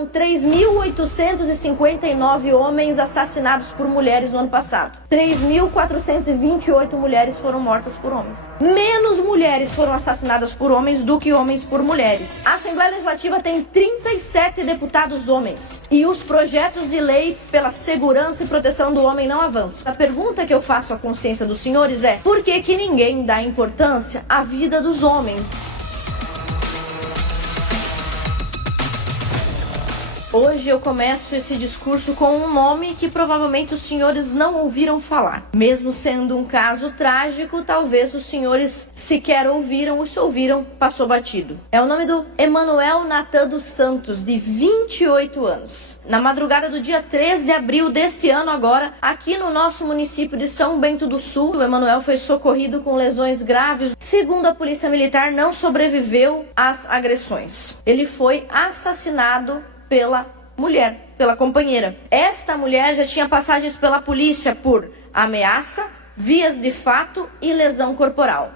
foram 3.859 homens assassinados por mulheres no ano passado. 3.428 mulheres foram mortas por homens. Menos mulheres foram assassinadas por homens do que homens por mulheres. A Assembleia Legislativa tem 37 deputados homens. E os projetos de lei pela segurança e proteção do homem não avançam. A pergunta que eu faço à consciência dos senhores é: por que ninguém dá importância à vida dos homens? Hoje eu começo esse discurso com um nome que provavelmente os senhores não ouviram falar. Mesmo sendo um caso trágico, talvez os senhores sequer ouviram, ou se ouviram, passou batido. É o nome do Emanuel Natan dos Santos, de 28 anos. Na madrugada do dia 3 de abril deste ano agora, aqui no nosso município de São Bento do Sul, o Emanuel foi socorrido com lesões graves. Segundo a Polícia Militar, não sobreviveu às agressões. Ele foi assassinado pela mulher, pela companheira. Esta mulher já tinha passagens pela polícia por ameaça, vias de fato e lesão corporal.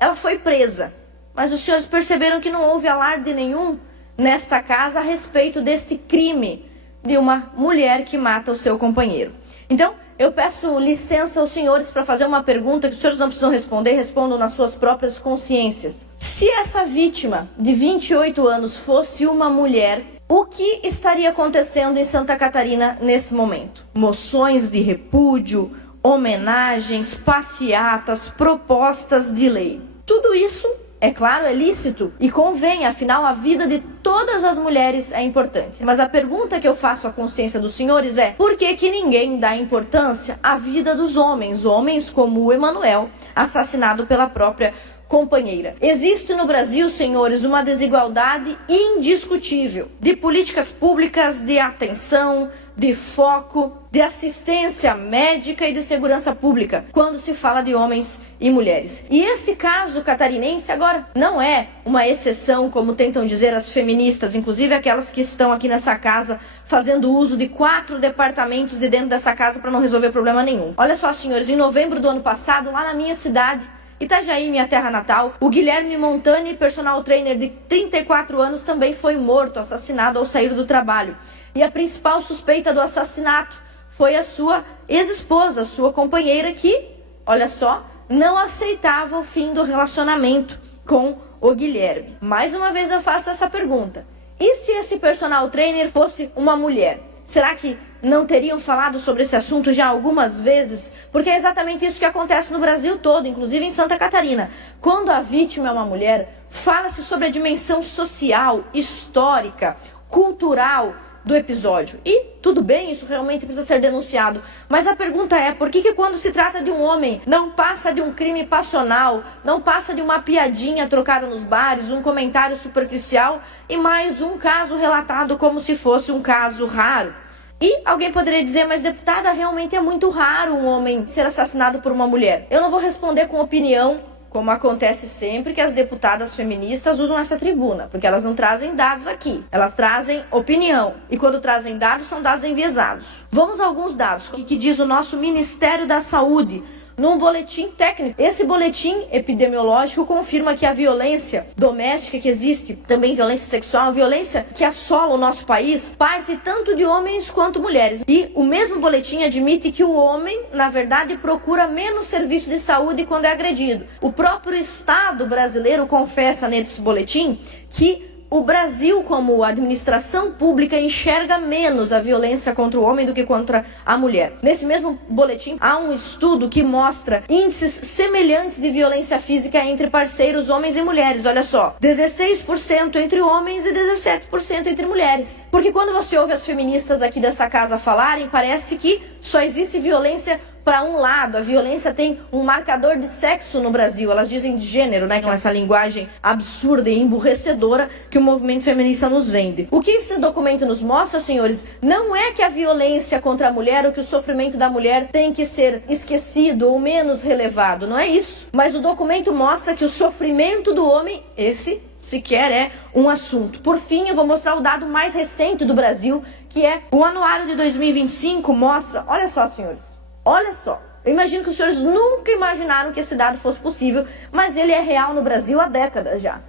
Ela foi presa, mas os senhores perceberam que não houve alarde nenhum nesta casa a respeito deste crime de uma mulher que mata o seu companheiro. Então, eu peço licença aos senhores para fazer uma pergunta que os senhores não precisam responder, respondam nas suas próprias consciências. Se essa vítima de 28 anos fosse uma mulher, o que estaria acontecendo em Santa Catarina nesse momento? Moções de repúdio, homenagens, passeatas, propostas de lei. Tudo isso, é claro, é lícito e convém, afinal a vida de todas as mulheres é importante. Mas a pergunta que eu faço à consciência dos senhores é: por que ninguém dá importância à vida dos homens? Homens como o Emanuel, assassinado pela própria companheira. Existe no Brasil, senhores, uma desigualdade indiscutível de políticas públicas, de atenção, de foco, de assistência médica e de segurança pública, quando se fala de homens e mulheres. E esse caso catarinense agora não é uma exceção, como tentam dizer as feministas, inclusive aquelas que estão aqui nessa casa fazendo uso de 4 departamentos de dentro dessa casa para não resolver problema nenhum. Olha só, senhores, em novembro do ano passado, lá na minha cidade, Itajaí, minha terra natal, o Guilherme Montani, personal trainer de 34 anos, também foi morto, assassinado ao sair do trabalho. E a principal suspeita do assassinato foi a sua ex-esposa, sua companheira, que, olha só, não aceitava o fim do relacionamento com o Guilherme. Mais uma vez eu faço essa pergunta: e se esse personal trainer fosse uma mulher? Será que não teriam falado sobre esse assunto já algumas vezes? Porque é exatamente isso que acontece no Brasil todo, inclusive em Santa Catarina. Quando a vítima é uma mulher, fala-se sobre a dimensão social, histórica, cultural do episódio. E tudo bem, isso realmente precisa ser denunciado. Mas a pergunta é: por que quando se trata de um homem, não passa de um crime passional, não passa de uma piadinha trocada nos bares, um comentário superficial e mais um caso relatado como se fosse um caso raro? E alguém poderia dizer: mas deputada, realmente é muito raro um homem ser assassinado por uma mulher. Eu não vou responder com opinião, como acontece sempre que as deputadas feministas usam essa tribuna, porque elas não trazem dados aqui, elas trazem opinião. E quando trazem dados, são dados enviesados. Vamos a alguns dados que diz o nosso Ministério da Saúde num boletim técnico. Esse boletim epidemiológico confirma que a violência doméstica que existe, também violência sexual, violência que assola o nosso país, parte tanto de homens quanto mulheres. E o mesmo boletim admite que o homem, na verdade, procura menos serviço de saúde quando é agredido. O próprio Estado brasileiro confessa nesse boletim que o Brasil, como administração pública, enxerga menos a violência contra o homem do que contra a mulher. Nesse mesmo boletim, há um estudo que mostra índices semelhantes de violência física entre parceiros homens e mulheres. Olha só, 16% entre homens e 17% entre mulheres. Porque quando você ouve as feministas aqui dessa casa falarem, parece que só existe violência para um lado. A violência tem um marcador de sexo no Brasil. Elas dizem de gênero, né? Com essa linguagem absurda e emburrecedora que o movimento feminista nos vende. O que esse documento nos mostra, senhores, não é que a violência contra a mulher ou que o sofrimento da mulher tem que ser esquecido ou menos relevado. Não é isso. Mas o documento mostra que o sofrimento do homem, esse sequer é um assunto. Por fim, eu vou mostrar o dado mais recente do Brasil, que é o anuário de 2025, mostra, olha só, senhores, olha só, eu imagino que os senhores nunca imaginaram que esse dado fosse possível, mas ele é real no Brasil há décadas já.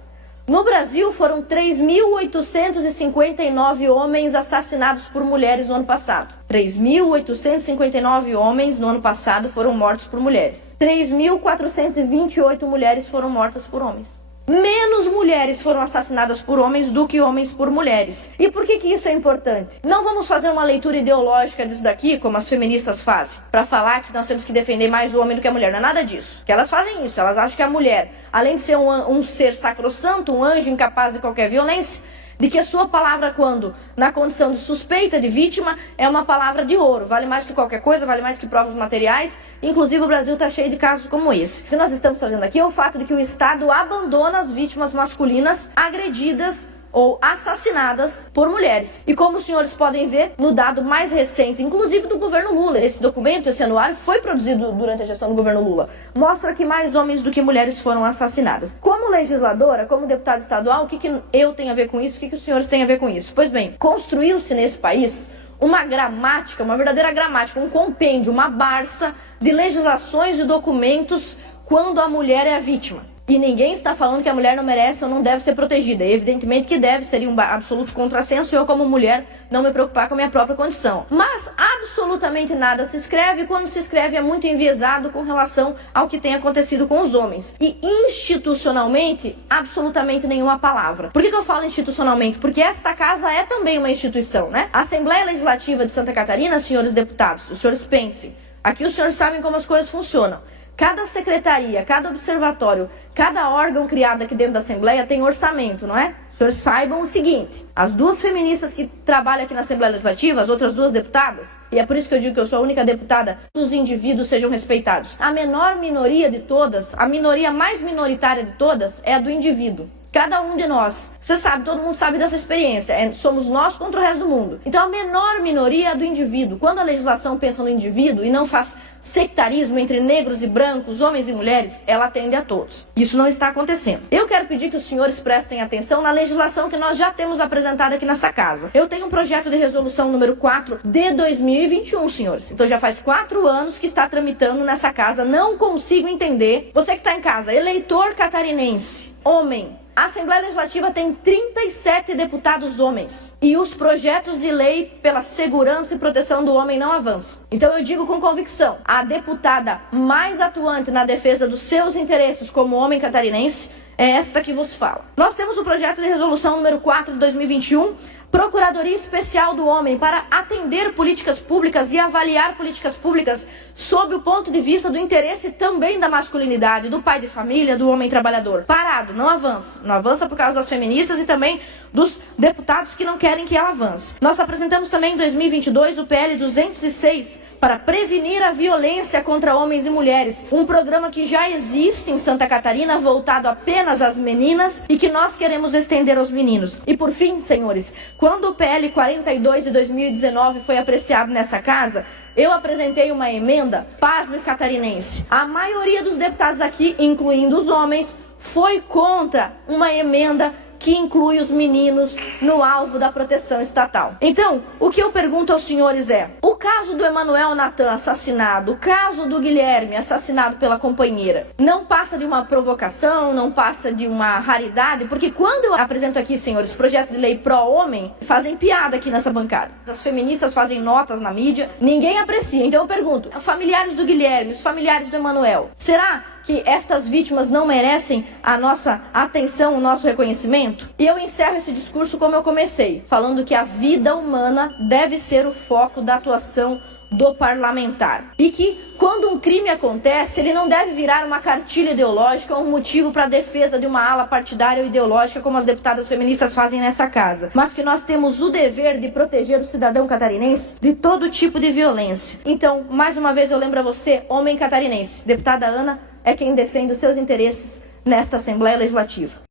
No Brasil, foram 3.859 homens assassinados por mulheres no ano passado. 3.859 homens no ano passado foram mortos por mulheres. 3.428 mulheres foram mortas por homens. Menos mulheres foram assassinadas por homens do que homens por mulheres. E por que isso é importante? Não vamos fazer uma leitura ideológica disso daqui, como as feministas fazem, para falar que nós temos que defender mais o homem do que a mulher. Não é nada disso. Que elas fazem isso, elas acham que a mulher, além de ser um ser sacrossanto, um anjo incapaz de qualquer violência, de que a sua palavra, quando na condição de suspeita de vítima, é uma palavra de ouro, vale mais que qualquer coisa, vale mais que provas materiais. Inclusive o Brasil está cheio de casos como esse. O que nós estamos trazendo aqui é o fato de que o Estado abandona as vítimas masculinas agredidas ou assassinadas por mulheres. E como os senhores podem ver, no dado mais recente, inclusive do governo Lula, esse documento, esse anuário, foi produzido durante a gestão do governo Lula, mostra que mais homens do que mulheres foram assassinadas. Como legisladora, como deputada estadual, o que eu tenho a ver com isso? O que os senhores têm a ver com isso? Pois bem, construiu-se nesse país uma gramática, uma verdadeira gramática, um compêndio, uma barça de legislações e documentos quando a mulher é a vítima. E ninguém está falando que a mulher não merece ou não deve ser protegida. Evidentemente que deve, seria um absoluto contrassenso eu, como mulher, não me preocupar com a minha própria condição. Mas absolutamente nada se escreve, e quando se escreve é muito enviesado com relação ao que tem acontecido com os homens. E institucionalmente, absolutamente nenhuma palavra. Por que eu falo institucionalmente? Porque esta casa é também uma instituição, né? A Assembleia Legislativa de Santa Catarina, senhores deputados, os senhores pensem. Aqui os senhores sabem como as coisas funcionam. Cada secretaria, cada observatório, cada órgão criado aqui dentro da Assembleia tem orçamento, não é? Os senhores saibam o seguinte, as duas feministas que trabalham aqui na Assembleia Legislativa, as outras duas deputadas, e é por isso que eu digo que eu sou a única deputada, os indivíduos sejam respeitados. A menor minoria de todas, a minoria mais minoritária de todas é a do indivíduo. Cada um de nós, você sabe, todo mundo sabe dessa experiência, somos nós contra o resto do mundo. Então a menor minoria é a do indivíduo. Quando a legislação pensa no indivíduo e não faz sectarismo entre negros e brancos, homens e mulheres, ela atende a todos. Isso não está acontecendo. Eu quero pedir que os senhores prestem atenção na legislação que nós já temos apresentada aqui nessa casa. Eu tenho um projeto de resolução número 4 de 2021, senhores. Então já faz 4 anos que está tramitando nessa casa. Não consigo entender. Você que está em casa, eleitor catarinense, homem, a Assembleia Legislativa tem 37 deputados homens e os projetos de lei pela segurança e proteção do homem não avançam. Então eu digo com convicção, a deputada mais atuante na defesa dos seus interesses como homem catarinense é esta que vos fala. Nós temos o projeto de resolução número 4 de 2021, Procuradoria Especial do Homem, para atender políticas públicas e avaliar políticas públicas sob o ponto de vista do interesse também da masculinidade, do pai de família, do homem trabalhador. Parado, não avança. Não avança por causa das feministas e também dos deputados que não querem que ela avance. Nós apresentamos também em 2022 o PL 206 para prevenir a violência contra homens e mulheres. Um programa que já existe em Santa Catarina, voltado apenas às meninas e que nós queremos estender aos meninos. E por fim, senhores, quando o PL 42 de 2019 foi apreciado nessa casa, eu apresentei uma emenda, pasme catarinense. A maioria dos deputados aqui, incluindo os homens, foi contra uma emenda que inclui os meninos no alvo da proteção estatal. Então, o que eu pergunto aos senhores é, o caso do Emanuel Natan assassinado, o caso do Guilherme assassinado pela companheira, não passa de uma provocação, não passa de uma raridade, porque quando eu apresento aqui, senhores, projetos de lei pró-homem, fazem piada aqui nessa bancada. As feministas fazem notas na mídia, ninguém aprecia. Então eu pergunto, os familiares do Guilherme, os familiares do Emanuel, será que estas vítimas não merecem a nossa atenção, o nosso reconhecimento? E eu encerro esse discurso como eu comecei, falando que a vida humana deve ser o foco da atuação do parlamentar. E que, quando um crime acontece, ele não deve virar uma cartilha ideológica ou um motivo para a defesa de uma ala partidária ou ideológica, como as deputadas feministas fazem nessa casa. Mas que nós temos o dever de proteger o cidadão catarinense de todo tipo de violência. Então, mais uma vez eu lembro a você, homem catarinense, deputada Ana, é quem defende os seus interesses nesta Assembleia Legislativa.